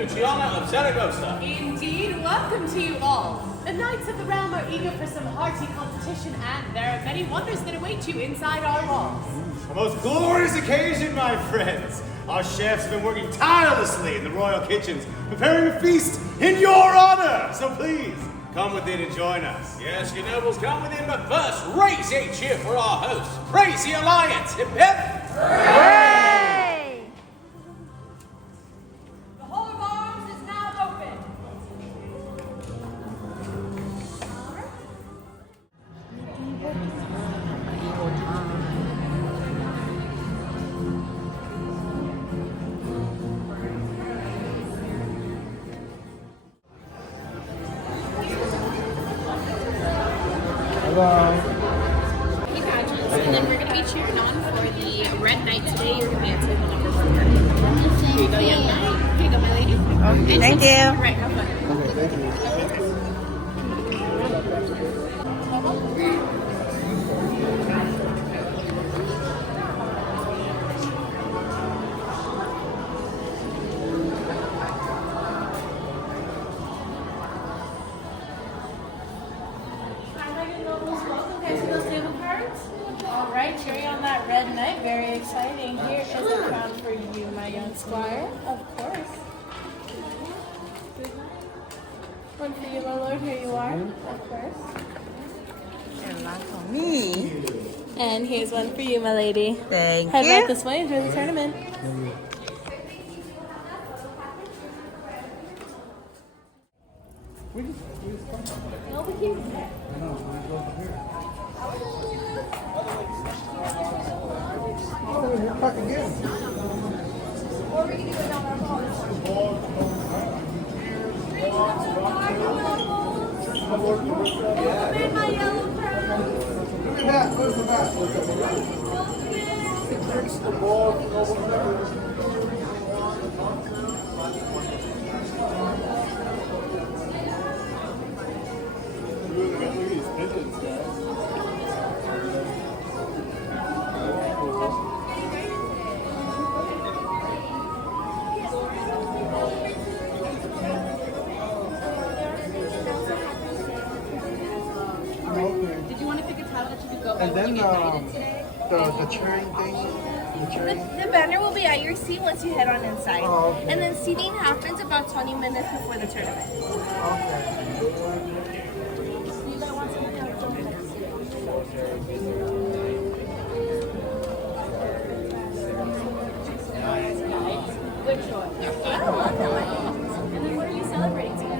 Luciana of Zaragoza. Indeed, welcome to you all. The Knights of the Realm are eager for some hearty competition, and there are many wonders that await you inside our walls. A most glorious occasion, my friends. Our chefs have been working tirelessly in the royal kitchens, preparing a feast in your honor. So please, come within and join us. Yes, you nobles, come within, but first, raise a cheer for our host. Praise the Alliance. Hip hip. Hooray! The Hall of Arms is now open. Hey badges, and then we're going to be cheering on for the Red Knight today. You're going to be at table number 4. Here you go, young knight. Here you go, my lady. Okay, thank you. Right, have fun. Welcome guys to those table cards. All right, cheering on that Red Knight. Very exciting. Here is a crown for you, my young squire. Of course. One for you, my lord. Here you are. Of course. And one for me. And here's one for you, my lady. Thank Head you. right this way. Enjoy the tournament. No, we can. Did you want to pick a title that you could go by And when then you get knighted today? the cheering thing, the cheering. The banner will be at your seat once you head on inside. Oh, okay. And then seating happens about 20 minutes before the tournament. Okay. Good choice. And then what are you celebrating today?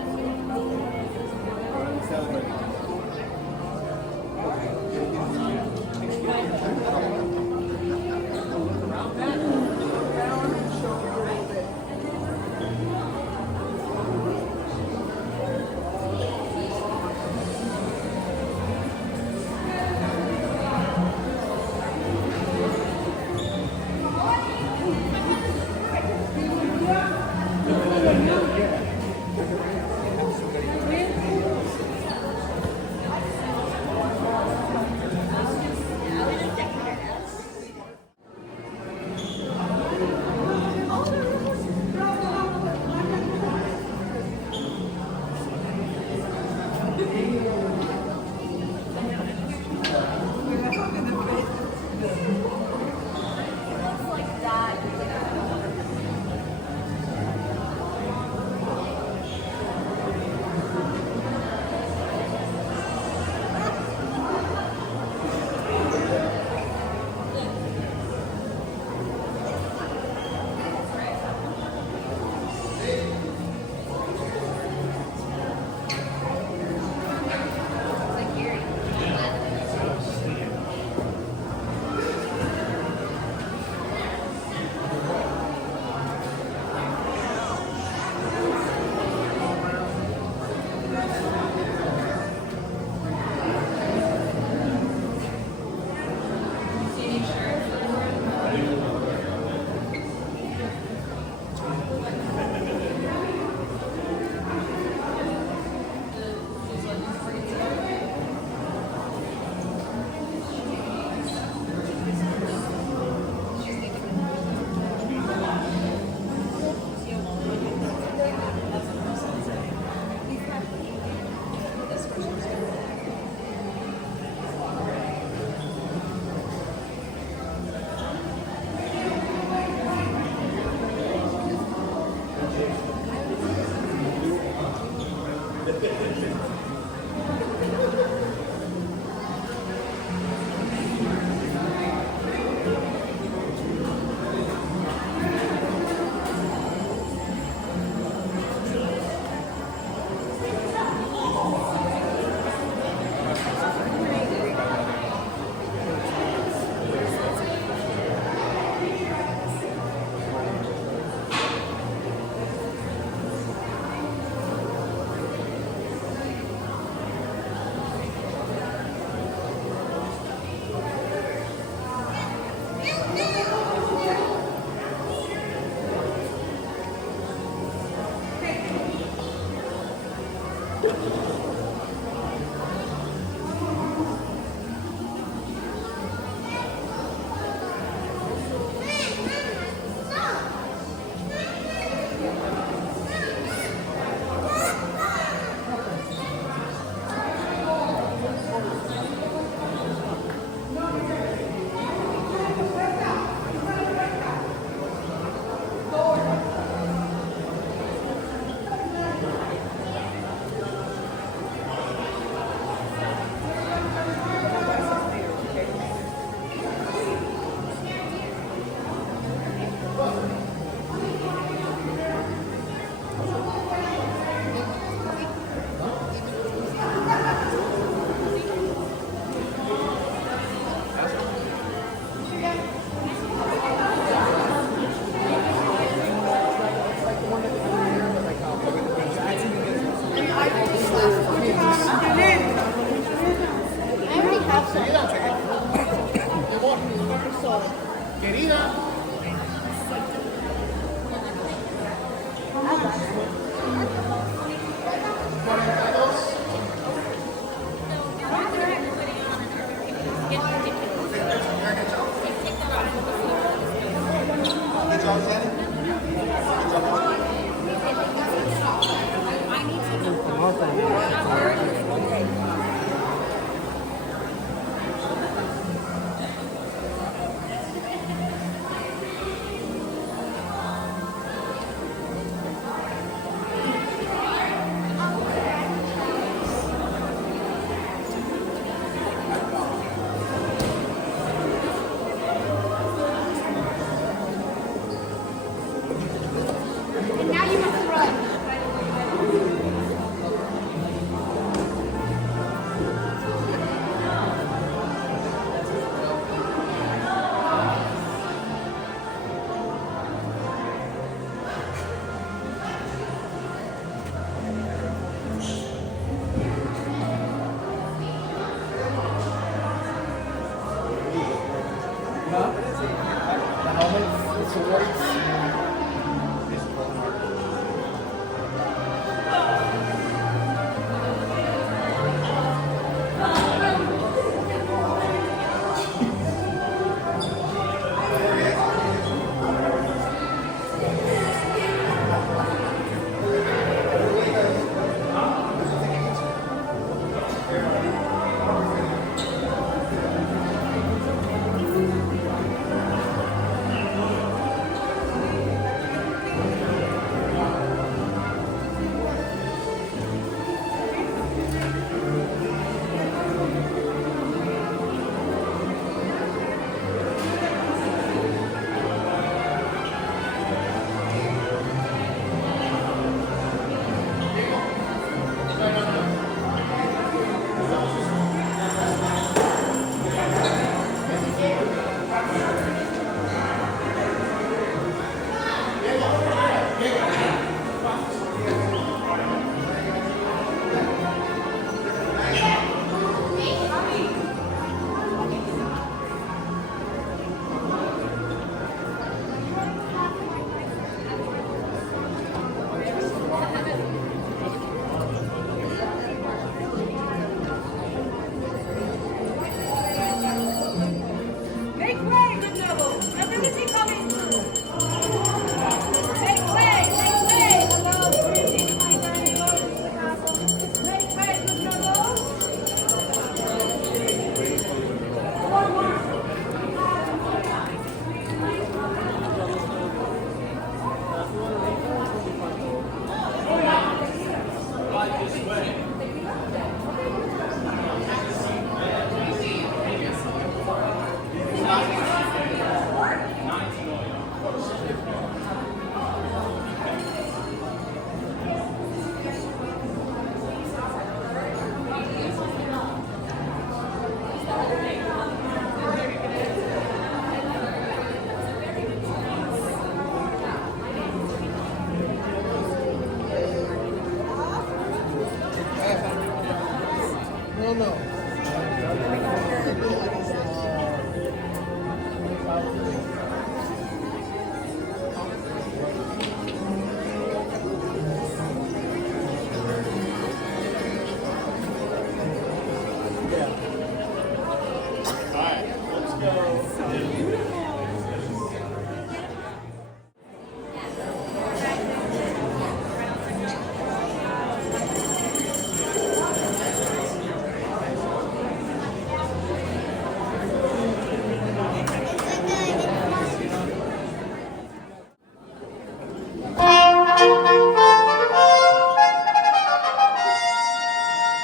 no.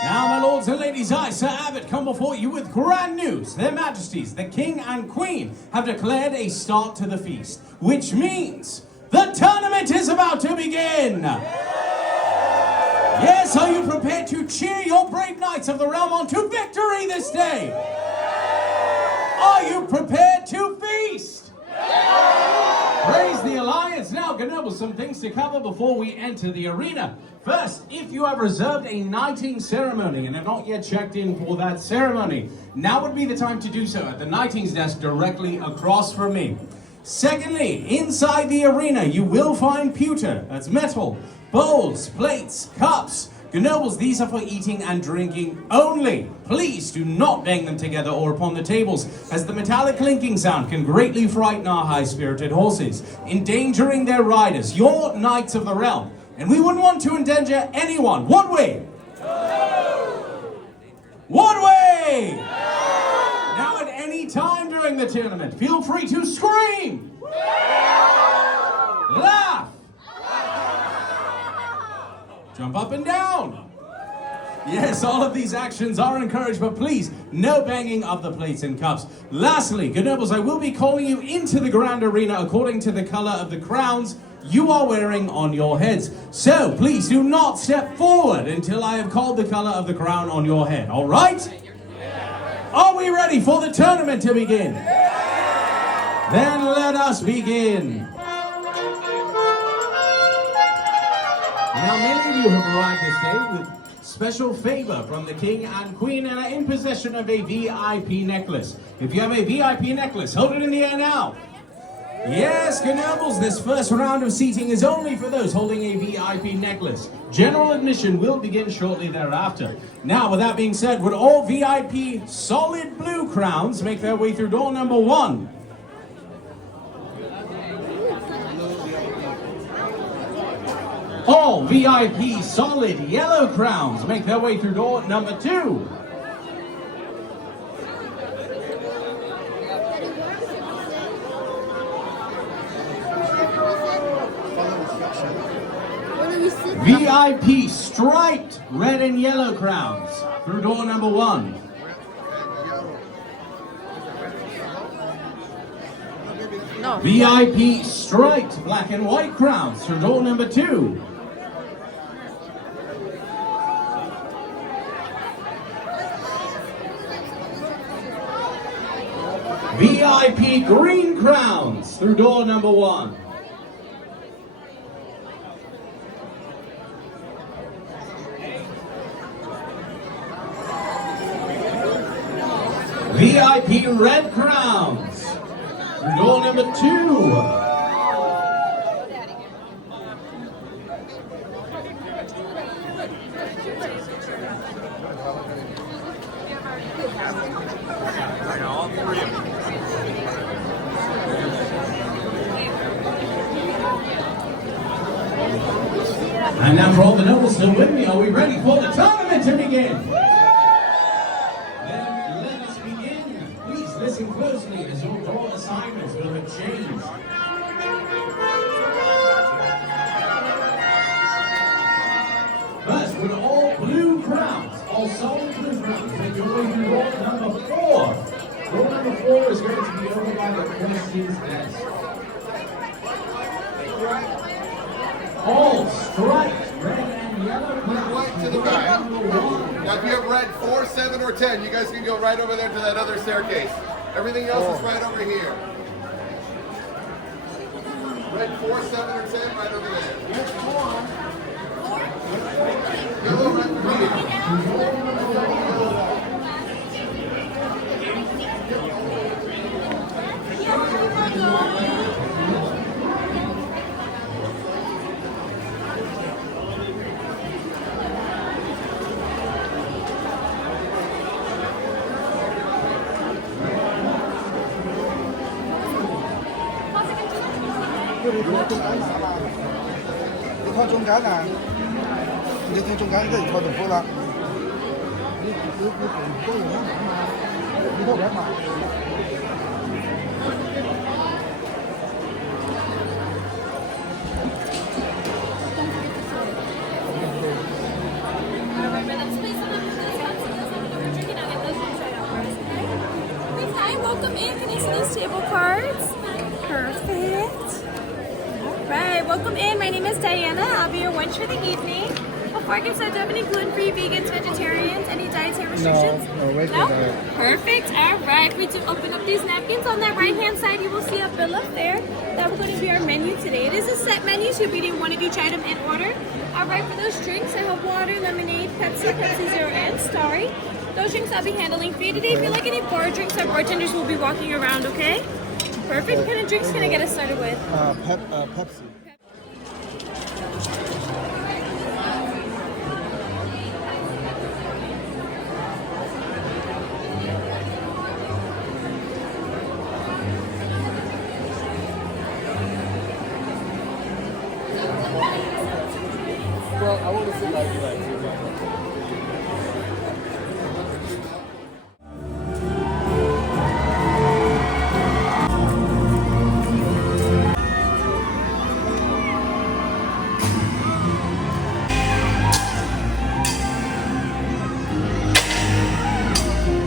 Now, my lords and ladies, I, Sir Abbot, come before you with grand news. Their Majesties, the King and Queen, have declared a start to the feast, which means the tournament is about to begin. Yes, are you prepared to cheer your brave knights of the realm on to victory this day? Are you prepared to feast? Praise the Alliance. Now, Grenoble, some things to cover before we enter the arena. First, if you have reserved a knighting ceremony and have not yet checked in for that ceremony, now would be the time to do so at the knighting's desk directly across from me. Secondly, inside the arena, you will find pewter, that's metal, bowls, plates, cups. Grenobles, these are for eating and drinking only. Please do not bang them together or upon the tables, as the metallic clinking sound can greatly frighten our high-spirited horses, endangering their riders, your knights of the realm. And we wouldn't want to endanger anyone, would we? Would we? Now at any time during the tournament, feel free to scream, laugh, jump up and down. Yes, all of these actions are encouraged, but please, no banging of the plates and cups. Lastly, good nobles, I will be calling you into the grand arena according to the color of the crowns you are wearing on your heads. So please do not step forward until I have called the color of the crown on your head, all right? Are we ready for the tournament to begin? Then let us begin. Now, many of you have arrived this day with special favor from the King and Queen and are in possession of a VIP necklace. If you have a VIP necklace, hold it in the air now. Yes, Grenobles, this first round of seating is only for those holding a VIP necklace. General admission will begin shortly thereafter. Now, with that being said, would all VIP solid blue crowns make their way through door number 1? All VIP solid yellow crowns make their way through door number 2. VIP striped red and yellow crowns through door number 1. No. VIP striped black and white crowns through door number 2. VIP green crowns through door number 1. VIP red crowns through door number 2. And now for all the nobles still with me, are we ready for the tournament to begin? Listen closely as your door assignments will have changed. First, with all blue crowns, all solid blue crowns, make your way through door number 4. Door number 4 is going to be over by the questions desk. All striped red and yellow crowns. Right to the right. Now, if you have red 4, 7, or 10, you guys can go right over there to that other staircase. Everything else is right over here. Red 4, 7, or 10, right over there. Yellow, red, green. 你看中间啥啦？你看中间啊，你睇中間應該要坐同鋪啦。你都要揾嘛？你都揾嘛？ Welcome in. Can you see those table cards? Perfect. Alright, welcome in. My name is Diana. I'll be your wench for the evening. Before I get started, do you have any gluten-free, vegans, vegetarians, any dietary restrictions? No? Perfect. Alright, we do open up these napkins. On that right-hand side, you will see a bill of fare. That will going to be our menu today. It is a set menu, so you'll be eating one of each item in order. Alright, for those drinks, I have water, lemonade, Pepsi, Pepsi Zero, and Starry. Those drinks I'll be handling for you today. If you like any bar drinks, our bartenders will be walking around, okay? Perfect. What kind of drinks can I get us started with? Pepsi. Well, I want to see like